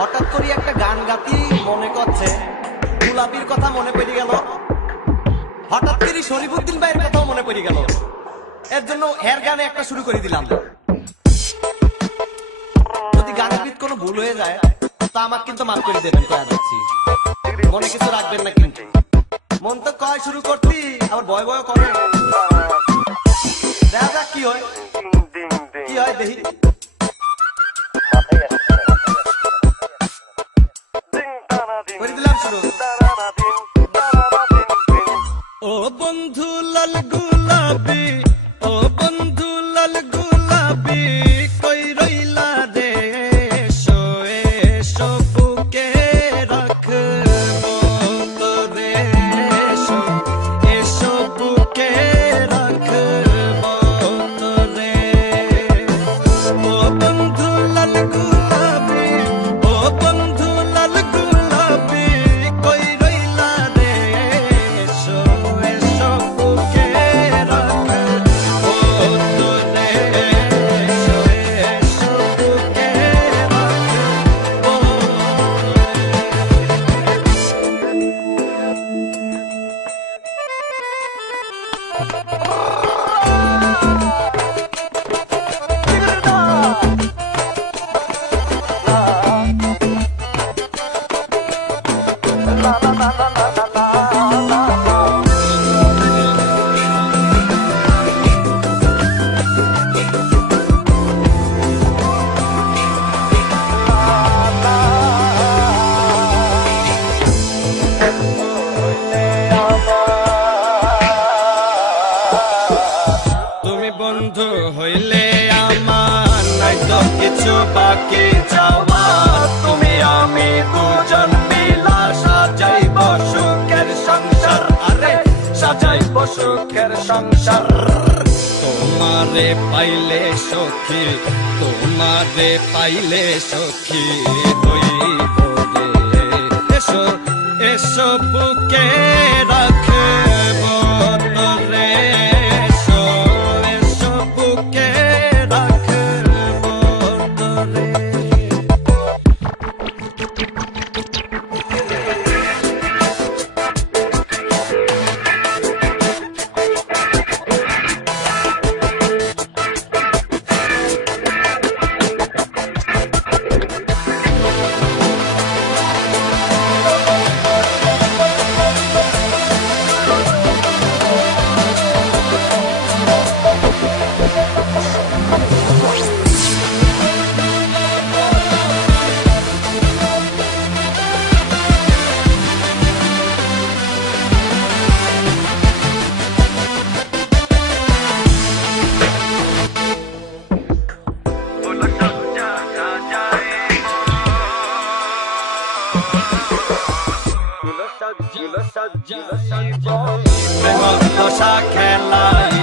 হঠাৎ করে একটা গান গাতি মনে করছে গোলাপির কথা মনে পড়ে গেল, হঠাৎ করে শরীফুদ্দিন ভাইয়ের কথাও মনে পড়ে গেল। এর জন্য এর গানে একটা শুরু করে দিলাম। যদি গানের ভিত কোনো ভুল হয়ে যায় তা আমাকে কিন্তু মাফ করে দেবেন, কয়া যাচ্ছি, মনে কিছু রাখবেন না কিন্তু। মন তো কয় শুরু করতি, আবার ভয় ভয় করে। দেখা যাক কি হয়, কি হয় দেখি। করে দিলাম শুরু। ও বন্ধু লাল গুলাবি, ও বন্ধু লাল গুলাবি, কই রইলা রে, এসো এসো বুকে রাখবো তোরে, এসো এসো বুকে রাখবো তোরে। ও বন্ধু লাল গুলাবি, ও বন্ধু লাল গুলাবি, কই রইলা রে, এসো এসো বুকে রাখবো তোরে, এসো এসো বুকে রাখবো। তুমি বন্ধু হইলে আমার নাই তো কিছু বাকি যাওয়া, তুমি আমি দুজন মিলা সাজাইব সুখের সংসার, আরে সাজাইব সুখের সংসার। তোমারে পাইলে সখী, তোমারে পাইলে সখী হইব রে, এসো এসো বুকে রাখব তোরে, এসো এসো বুকে রাখব তোরে। প্রেম দশা খেলায়